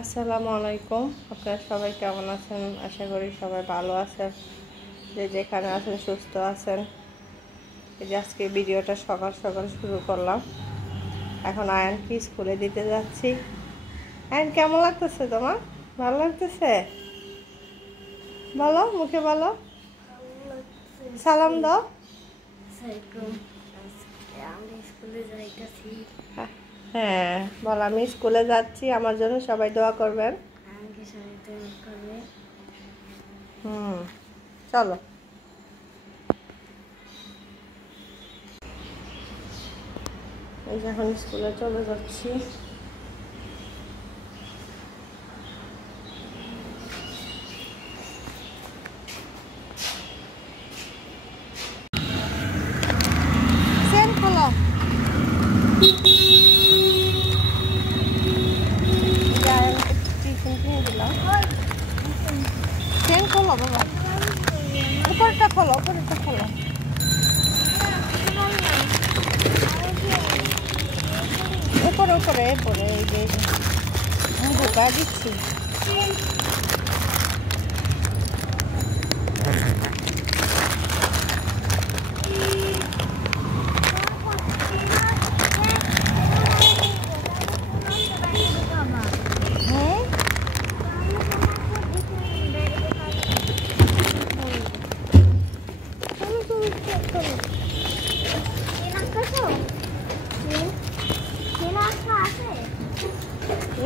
আসসালামু আলাইকুম। আপনারা সবাই কেমন আছেন? আশা করি সবাই ভালো আছেন, যে যেখানে আছেন সুস্থ আছেন। এই যে আজকে ভিডিওটা সকাল সকাল শুরু করলাম। এখন আয়ানকে স্কুলে দিতে যাচ্ছি। আয়ান, কেমন লাগতেছে তোমার? ভালো লাগতেছে? বলো, মুখে বলো, সালাম দাও। হ্যাঁ বল, আমি স্কুলে যাচ্ছি, আমার জন্য সবাই দোয়া করবেন। চলো। এই যে এখন স্কুলে চলে যাচ্ছি। চেন খোলো। টিফিন কিনে দিলাম। চেন খোলো বাবা, উপরটা খোলো, উপরটা খোলো। উপরে উপরে উপরে এই যে আমি ঢোকা দিচ্ছি।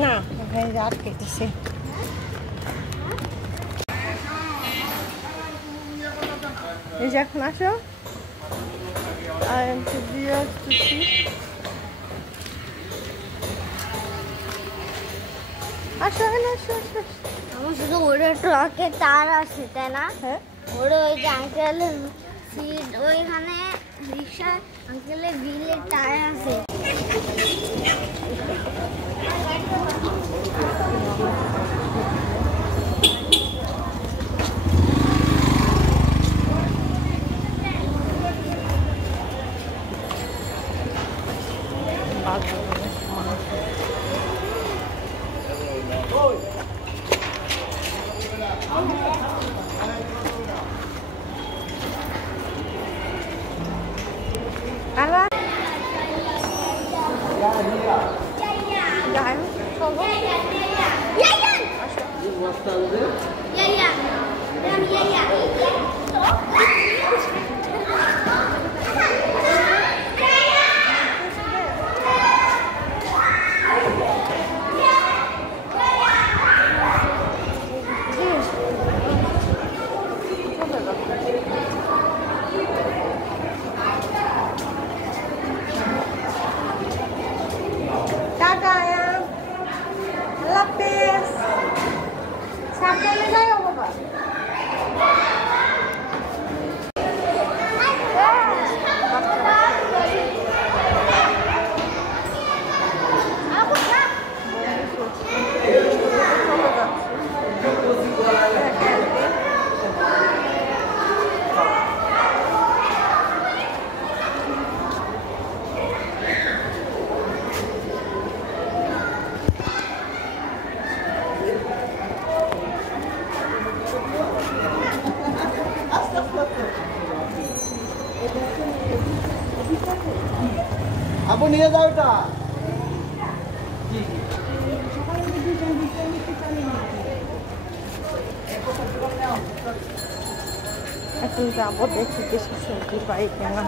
না, ওখানে রাত কেটেছে। এই যে এখন আসো, আয়ানকে দিয়ে আসতেছি। আসো এখানে, আসো আসো। আমার শুধু ওটা ট্রাকে তার আছে, তাই না? হ্যাঁ, ওটা ওই যে আঙ্কেলের সিট, ওইখানে রিক্সা আঙ্কেলের বিলের টায়ার আছে। আপু নিয়ে যাও এটা। এখন যাবো, দেখি কিছু সবজি পাই কেনা,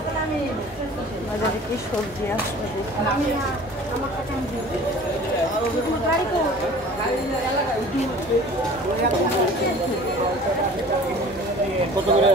বাজারে কি সবজি আসবে কত করে?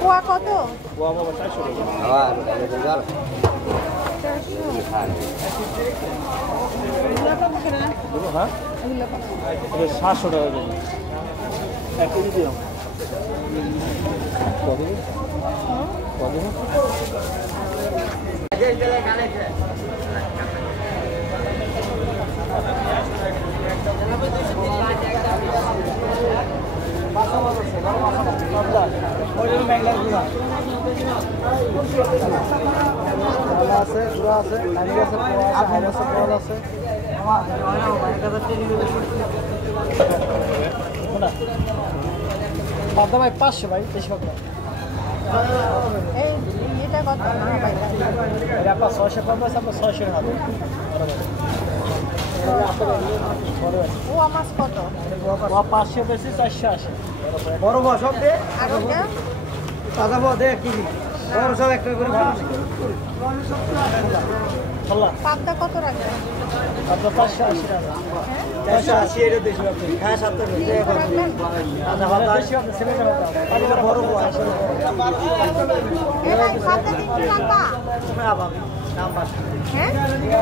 পোয়া কত? হ্যাঁ, 700 টাকা কেজি। 1 কেজি দিলাম। কত? পাবদা ভাই 500 ভাই বেশি পাবদা এই এটা কত না ভাই? এটা আপনার 600 পাবদা আছে, আপনার 600 হবে। ও মাছ কত? 500 বেশি 480 বড় বড় সব দে আর ওটা তাজা বড় দে কি বড় সব একটা করে আল্লাহ পাবদা কত রাখবে? আপনার 580 টাকা 580 এটা দেশি আপনি খায় 70 টাকা এখন রাখবেন? আচ্ছা ভালো দেশি আপনি ছেলে যাবে পানিটা বড় বড় আসলে এই ভাই পাবদা দিন রাখবা? না ভাবি দাম বাড়ছে হ্যাঁ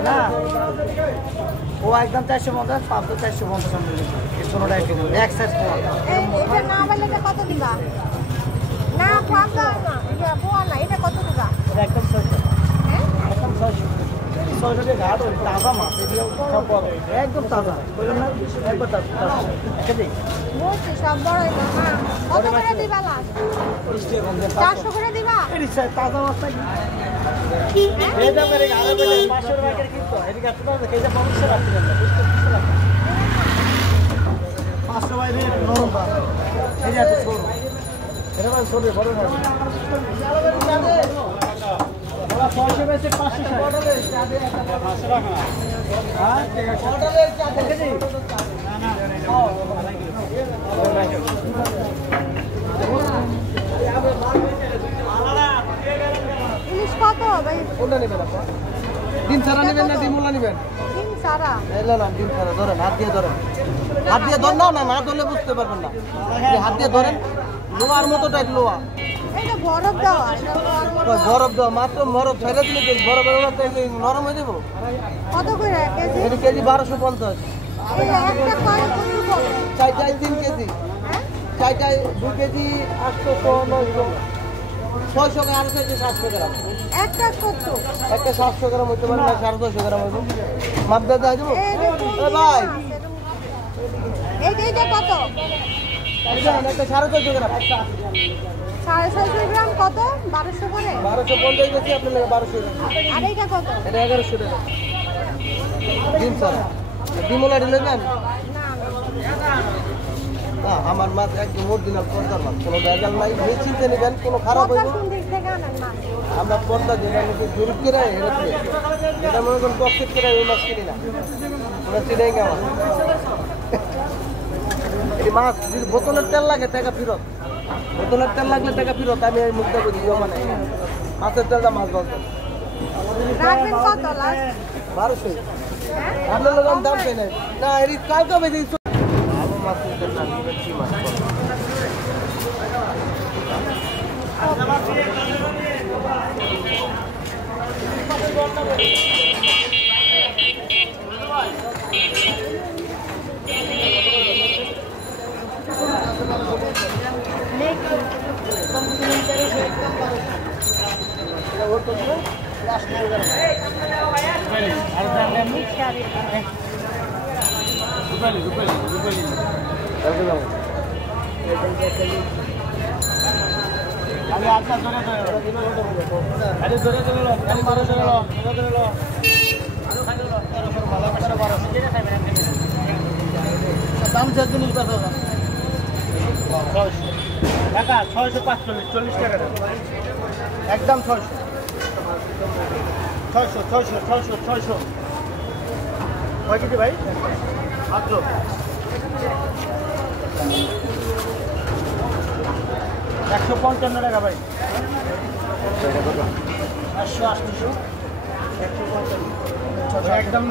না ও একদম 450 পাবদা 450 আমি এই সোনাটা একটু এক সাইজ এই এটা না বললে এটা কত দিবা? না পাবদা না এটা পোয়া না, এটা কত দিবা? এটা একদম 600 হ্যাঁ একদম 600 টাকা ঘাট ওই তাজা মাছ এগুলো সব বড় একদম তাজা বললাম না একবার তাজা একটা দিই বলছি সব বড় হইলো না। কত করে দিবা লাস্ট? 400 করে দিবা? এই তাজা মাছ নাকি হ্যাঁ এই দাম করে আরো করে 500 টাকা কিনতো এদিকে এত দাম এই যে 500 রাখতে যাবে 500 ভাই রে নরম বা এই যে এত ছোট এটা ভাই ছোট বড় না ওরা 600 বেচে 500 টাকা হ্যাঁ ঠিক আছে অর্ডারের চা দেখেছি না ইলিশ কত ভাই? কোনটা নেবেন আপনি ডিম ছাড়া নেবেন না ডিম মোলা নেবেন তিন সারা এলো না ডিম ছাড়া ধরেন হাত দিয়ে ধরেন না ধরলে বুঝতে পারবেন না হাত দিয়ে ধরেন লোয়ার মতো টাইট লোয়া এটা বরফ দেওয়া, এটা বরফ দেওয়া। বরফ দেওয়া মাত্র বরফ ছেড়ে দিলে বরফের নরম হয়ে দেবো কত করে কেজি? এটা কেজি 1250 এই একটা করে কত পড়বে? চাইটাই 3 কেজি হ্যাঁ চাইটাই 2 কেজি 800 900 600 গ্রাম 700 গ্রাম একটা কত? একটা 700 গ্রাম হইতে পারে না 650 গ্রাম হইবে মাপদা দেওয়া যাবো এই দেখুন, এ ভাই এইটা কত? একটা 450 গ্রাম 650 গ্রাম কত? 1200 করে? 1250 গেছি আপনার 1200 টাকা আর এইটা কত? এটা 1100 টাকা ডিম ছাড়া ডিমোলা নেবেন না না আমার মাছ একদম অরিজিনাল পর্দার মাছ কোনো ভেজাল নাই নিশ্চিন্তে নেবেন কোনো খারাপ পদ্মার হইব কোন দিক থেকে আনেন মাছ? আমরা পর্দা যেটা নাকি জরুর করে হেরত যেটা মনে করেন পকেট করে ওই মাছ কিনি না ওরা চিনাই গা মাছ এই মাছ যদি বোতলের তেল লাগে টাকা ফেরত বোতলের তেল লাগলে টাকা ফেরত আমি এই মুখটা করি মানে মাছের তেলটা মাছ বলতো রাখবেন কত লাস্ট? 1200 আপনার লোক দাম চাই নাই না এর কালকে বেশি ভালো মাছ নিতেন না কি মাছ দাম জিনিস টাকা 645 টাকা একদম 600 কয় কেজি ভাই মাত্র 155 টাকা ভাই 800 একদম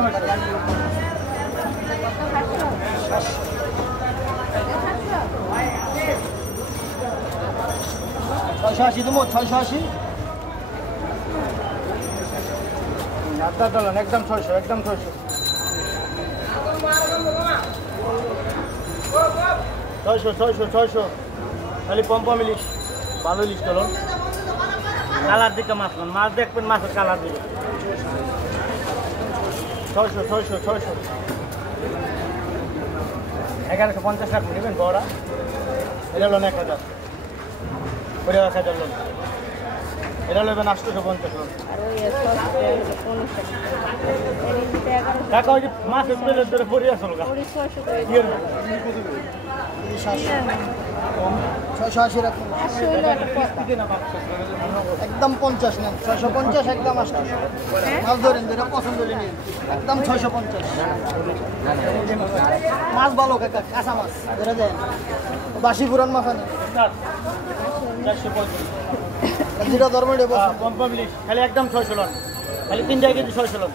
680 দেবো 680 আপনার দলেন একদম 600 একদম 600 600 খালি পম্পম ইলিশ ভালো ইলিশ দলন কালার দিকে মাছ নেন, মাছ দেখবেন মাছের কালার দিকে 600 1150 টাকা নেবেন বড়া। এটা হলো 1000, ওটা 1000 লোন, এটা নেবেন 850 লোন। আর ওই 1500 টাকা ওই যে মাছের প্লেটের ধরে পড়ে আসল গা 600 করে 680 রাখুন, একদম 50 নেন, 650 একদম 800 মাছ ধরেন, যেটা পছন্দ হলে নিন, একদম 650। মাছ ভালো কাকা, কাঁচা মাছ ধরে দেন, বাসি পুরান মাছ আনেন, 450 যেটা ধর্ম দেবো পাবলিশ খালি একদম 600 লোন, খালি 3 জায়গায় 600 লোন।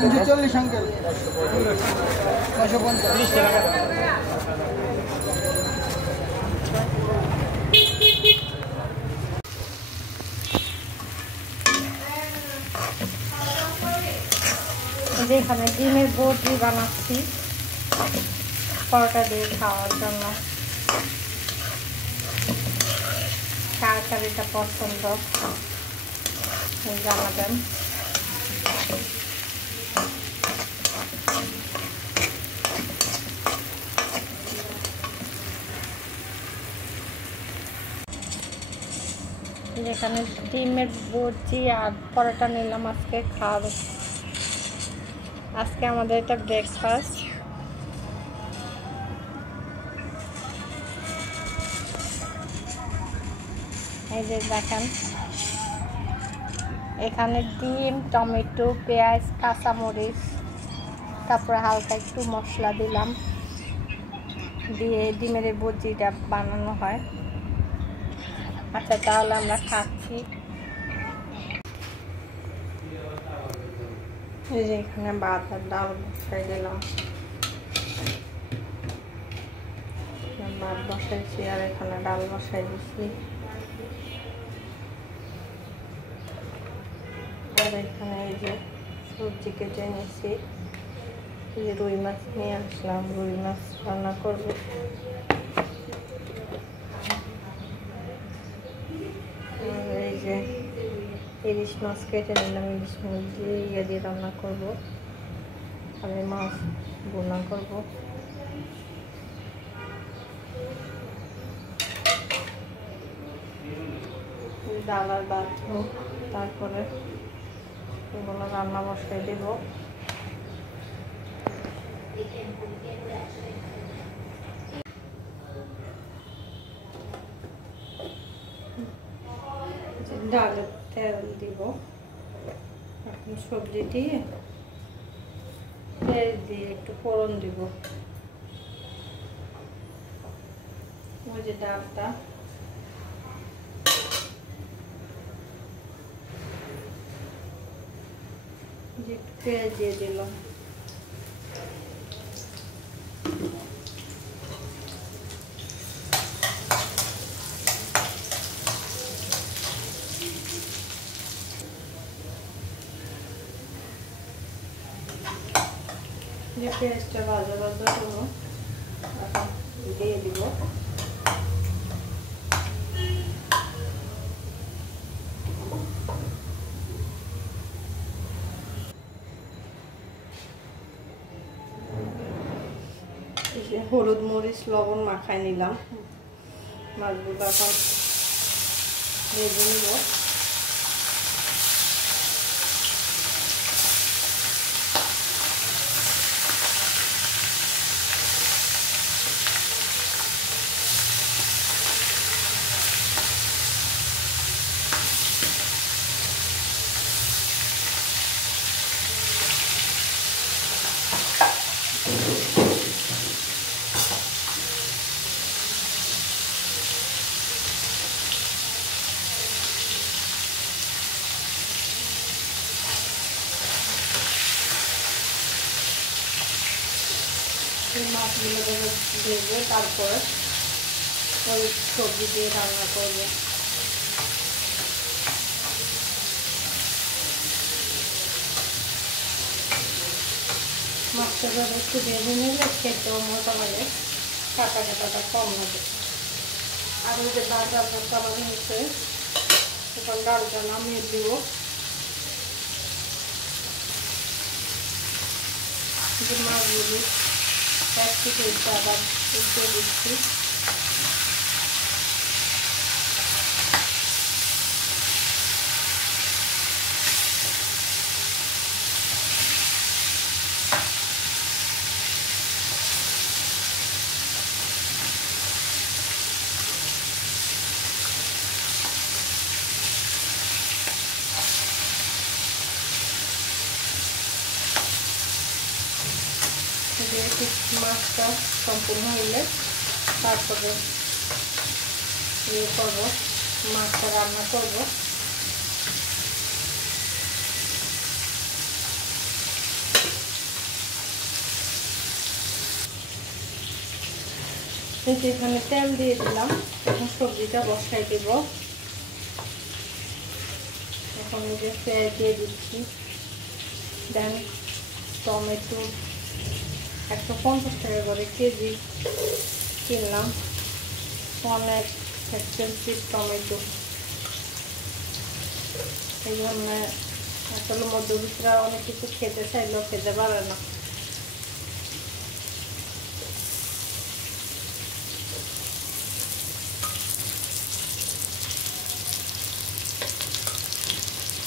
240 আঙ্কেল, 650 30 টাকা। এখানে ডিমের বড়ি বানাচ্ছি পরোটা দিয়ে খাওয়ার জন্য। কার কার এটা পছন্দ জানাবেন। যেখানে ডিমের বড়ি আর পরোটা নিলাম আজকে খাওয়াবে। আজকে আমাদের এটা ব্রেকফাস্ট। এই যে দেখেন এখানে ডিম, টমেটো, পেঁয়াজ, কাঁচামরিচ, তারপরে হালকা একটু মশলা দিলাম, দিয়ে ডিমের বড়িটা বানানো হয়। আচ্ছা তাহলে আমরা খাচ্ছি। এই যে এখানে ভাত আর ডাল বসাই দিলাম, ভাত বসাইছি আর এখানে ডাল বসাই দিচ্ছি। আর এখানে এই যে সবজি কেটে নিয়েছি, এই যে রুই মাছ নিয়ে আসলাম, রুই মাছ রান্না করবো। এই যে ইলিশ মাছ কেটে নিলাম, ইলিশ মাছ দিয়ে ইয়ে দিয়ে রান্না করবো, আর মাছ ভুনা করবো। ডাল আর ভাত হোক, তারপরে এগুলো রান্না বসাই দেব। ডালে তেল দিব, এখন সবজি দিয়ে তেল দিয়ে একটু ফোড়ন দিব। ওই যে ডালটা যে একটু পেঁয়াজ দিয়ে দিলাম, যে পেঁয়াজটা ভাজা ভাজা করবো এখন দিয়ে দিব। হলুদ মরিচ লবণ মাখায় নিলাম, মাছগুলো এখন ভেজে নিব। মাছগুলো দেবো, তারপর ওই সবজি দিয়ে রান্না করবো। মাছটা ধরে একটু ভেজে নিলে খেতেও মজা লাগে, কাটা কাটাটা কম লাগে। আর ওই যে ডালটা চালানো হয়েছে, এখন ডালটা নামিয়ে দিব। মাছগুলি এক থেকে আবার উল্টে দিচ্ছি। মাছটা সম্পূর্ণ হইলে তারপরে ইয়ে করবো, মাছটা রান্না করব। এখানে তেল দিয়ে দিলাম, এখন সবজিটা বসাই দিব। এখন এই যে পেঁয়াজ দিয়ে দিচ্ছি, দেন টমেটো 150 টাকা করে কেজি কিনলাম, অনেক এক্সপেন্সিভ টমেটো। এই জন্য আসলে মধ্যবিত্তরা অনেক কিছু খেতে চাইলেও খেতে পারে না।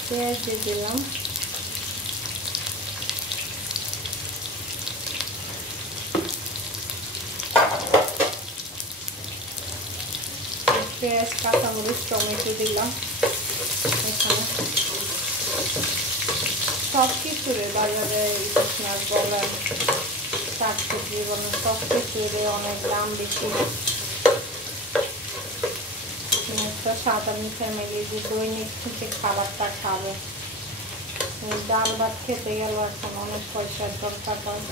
পেঁয়াজ দিয়ে দিলাম, পেঁয়াজ কাঁচামরিচ টমেটো দিলাম। এখানে সব কিছুরে বাজারে ইলিশ মাছ বলেন, শাকসবজি বলেন, সব কিছুরে অনেক দাম বেশি। একটা সাধারণ ফ্যামিলি যে দৈনিক যে খাবারটা খাবে, ডাল ভাত খেতে গেল এখন অনেক পয়সার দরকার হয়।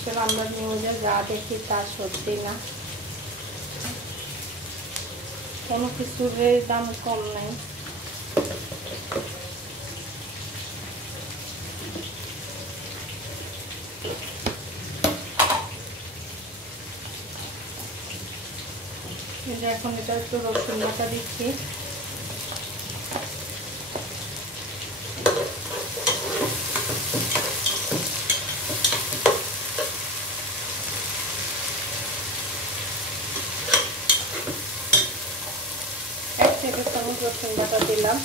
সেটা আমরা নিউজে যা দেখি তা সত্যি না, কোনো কিছুর দাম কম নাই। এখন এটা একটু রসুন বাটা দিচ্ছি, রসুন বাটা দিলাম।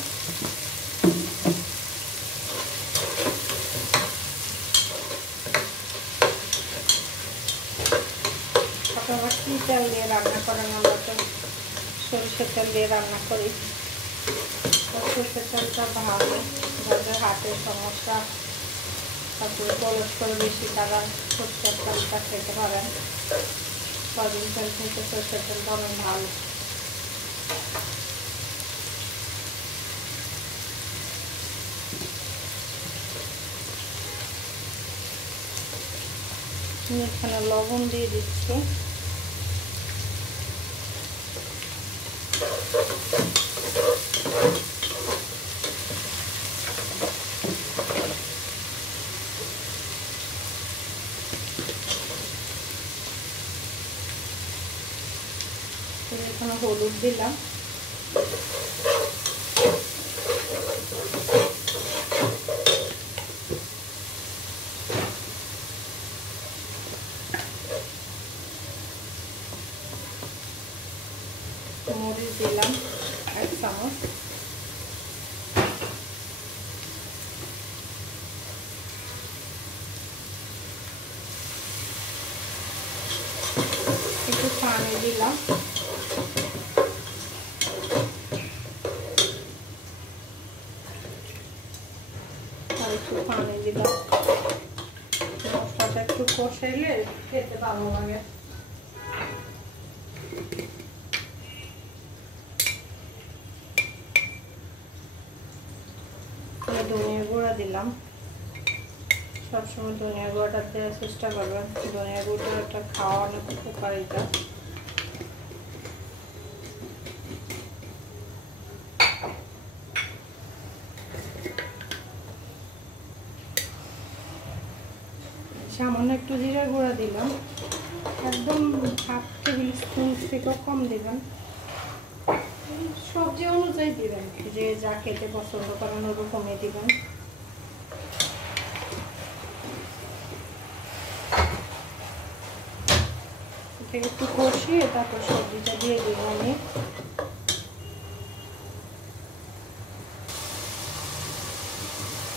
আপনারা কি তেল দিয়ে রান্না করেন? আমরা তো সরিষার তেল দিয়ে রান্না করি। সরিষার তেলটা ভালো, যাদের হাতের সমস্যা, তারপরে কোলেস্ট্রল বেশি, তারা সরিষার তেলটা খেতে পারেন। সয়াবিন তেল থেকে সরিষার তেলটা অনেক ভালো। এখানে লবণ দিয়ে দিচ্ছি, এখানে হলুদ দিলাম, মরিচ দিলাম 1 চামচ, একটু পানি দিলাম, আর একটু পানি দিলাম। মশলাটা একটু কষাইলে খেতে ভালো লাগে। ধনিয়া গুঁড়া দিলাম, সবসময় ধনিয়া গুঁড়াটা দেওয়ার চেষ্টা করবেন, ধনিয়া গুঁড়োটা খাওয়া অনেক উপকারিতা। সামান্য একটু জিরা গুঁড়া দিলাম, একদম হাফ টেবিল স্পুন থেকেও কম দেবেন, সবজি অনুযায়ী দিবেন, যে যা খেতে পছন্দ করেন ওরকমই দিবেন। একটু কষিয়ে তারপর সবজিটা দিয়ে দিব আমি।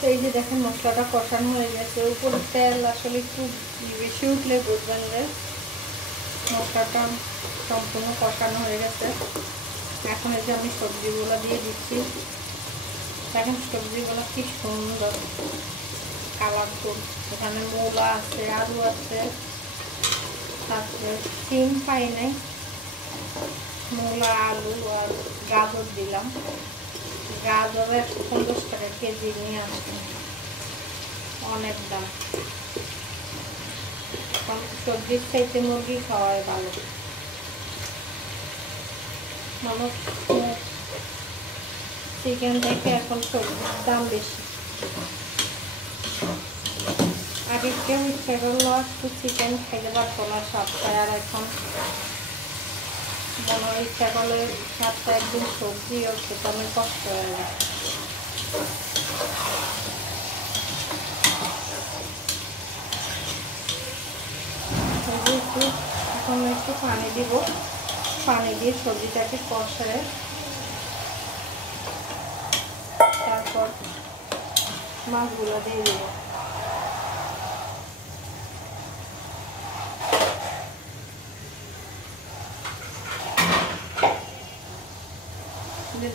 এই যে দেখেন মশলাটা কষানো হয়ে গেছে, উপরে তেল আসলে একটু বেশি উঠলে বুঝবেন যে মশলাটা সম্পূর্ণ কষানো হয়ে গেছে। এখন এই যে আমি সবজিগুলো দিয়ে দিচ্ছি, এখন সবজিগুলো কি সুন্দর কালারফুল। এখানে মূলা আছে, আলু আছে, তারপরে সিম পাই নাই, মূলা, আলু আর গাজর দিলাম। গাজর 150 টাকা কেজি নিয়ে আসছি, অনেক দাম। সবজির চাইতে মুরগি খাওয়াই ভালো। মানুষ চিকেন থেকে এখন সবজির দাম বেশি। আগে কেউ ইচ্ছে করলো একটু চিকেন খেতে পারতো না সপ্তাহে, আর এখন মনে হয় ইচ্ছা করলে সপ্তাহে একদিন সবজিও খেতে অনেক কষ্ট হয়ে যায়। এখন একটু পানি দিব, পানি দিয়ে সবজিটাকে কষায় তারপর মাছগুলো দিয়ে দেবো।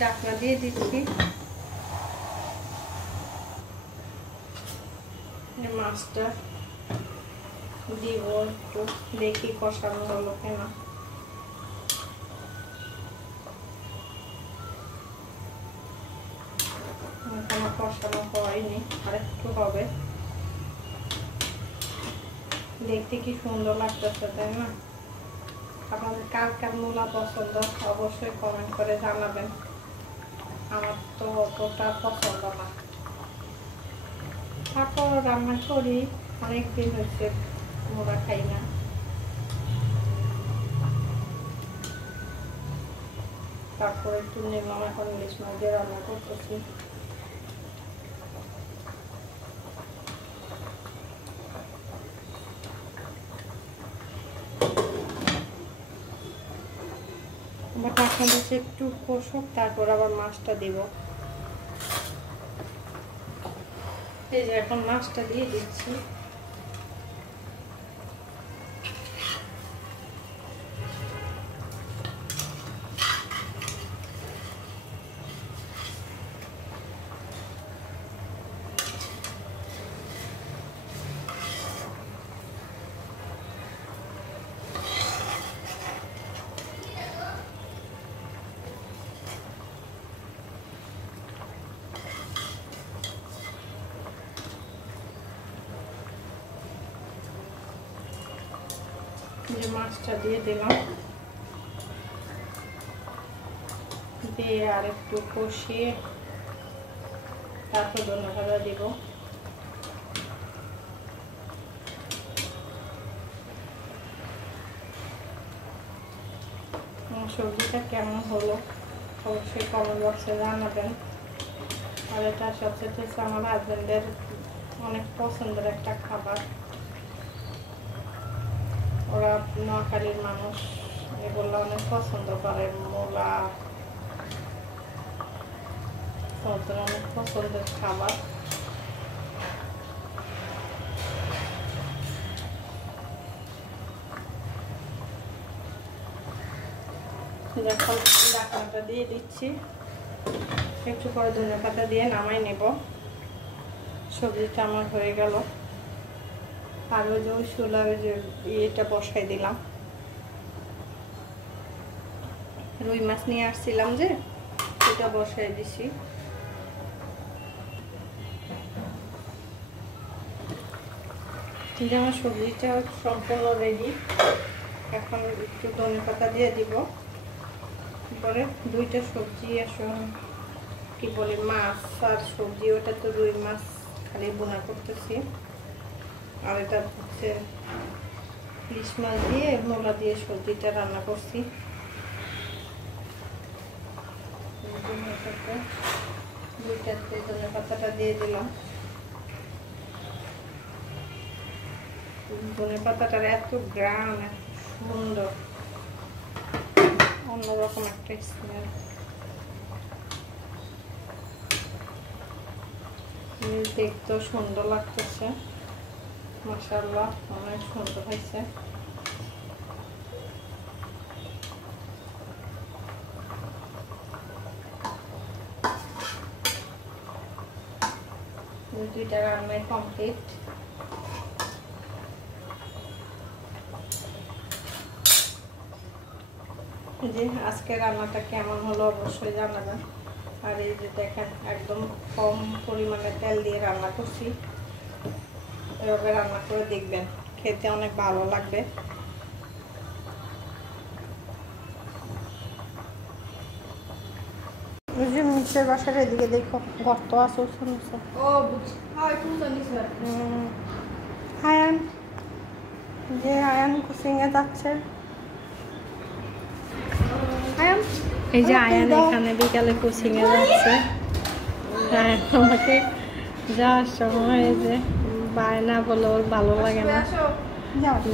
ঢাকনা দিয়ে দিচ্ছি, মাছটা দিব একটু দেখি কষানো হলো কিনা। এখনো কষানো হয়নি, আর একটু হবে। দেখতে কি সুন্দর লাগতেছে, তাই না? আপনাদের কার কার মূলা পছন্দ অবশ্যই কমেন্ট করে জানাবেন। আমার তো অতটা পছন্দ না, তারপর রান্না করি, অনেকদিন হচ্ছে মূলা খাই না। তারপর একটু নিলাম, এখন ইলিশ মাছ দিয়ে রান্না করতেছি। ঢাকনা দিয়ে একটু কষুক, তারপর আবার মাছটা দিব। এই যে এখন মাছটা দিয়ে দিচ্ছি। যে মাছটা দিয়ে দিলাম, দিয়ে আর একটু কষিয়ে তারপর ধনেপাতা দিব। সবজিটা কেমন হলো অবশ্যই কমেন্ট বক্সে জানাবেন। আর এটা সবচেয়ে হচ্ছে আমার হাজবেন্ডের অনেক পছন্দের একটা খাবার। ওরা নোয়াখালীর মানুষ, এগুলো অনেক পছন্দ করে। মূলা ওদের অনেক পছন্দের খাবার। এখন ঢাকনাটা দিয়ে দিচ্ছি, একটু পরে ধনেপাতা দিয়ে নামাই নেব। সবজিটা আমার হয়ে গেল। আর ওই যে শুলা ওই যে ইয়েটা বসাই দিলাম, রুই মাছ নিয়ে আসছিলাম যে এটা বসাই দিছি। আমার সবজিটা সম্পূর্ণ রেডি। এখন একটু ধনেপাতা দিয়ে দিব। পরে দুইটা সবজি আসুন কি বলে মাছ আর সবজি, ওটা তো রুই মাছ খালি বোনা করতেছি, আর এটা হচ্ছে ইলিশ মাছ দিয়ে মোলা দিয়ে সবজিটা রান্না করছি। দুইটাতে ধনে পাতাটা দিয়ে দিলাম। ধনে পাতাটার এত গ্রাম, এত সুন্দর, অন্যরকম একটা স্মেল। দেখতেও সুন্দর লাগতেছে, মাশাআল্লাহ অনেক সুন্দর হয়েছে। দুইটা রান্নাই কমপ্লিট। যে আজকে রান্নাটা কেমন হলো অবশ্যই জানাবেন। আর এই যে দেখেন একদম কম পরিমাণে তেল দিয়ে রান্না করছি, এভাবে রান্না করে দেখবেন, খেতে অনেক ভালো লাগবে। নিচের বাসার এদিকে দেখো গর্ত আছে। আয়ান, যে আয়ান কোচিংয়ে যাচ্ছে, এই যে আয়ান এখানে বিকালে কোচিংয়ে যাচ্ছে। আমাকে যাওয়ার সময় এই যে বায়না বলে ওর ভালো লাগে না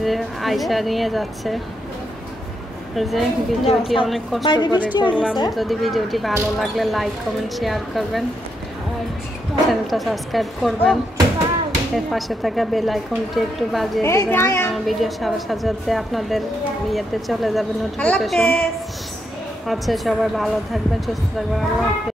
যে আয়শা নিয়ে যাচ্ছে। যে ভিডিওটি অনেক কষ্ট করে করলাম। যদি ভিডিওটি ভালো লাগলে লাইক কমেন্ট শেয়ার করবেন, চ্যানেলটা সাবস্ক্রাইব করবেন, এর পাশে থাকা বেল আইকনটি একটু বাজিয়ে দিবেন। আমার ভিডিও সাথে সাথে আপনাদের ইয়েতে চলে যাবে নোটিফিকেশন। আচ্ছা, সবাই ভালো থাকবেন, সুস্থ থাকবেন। আল্লাহ হাফেজ।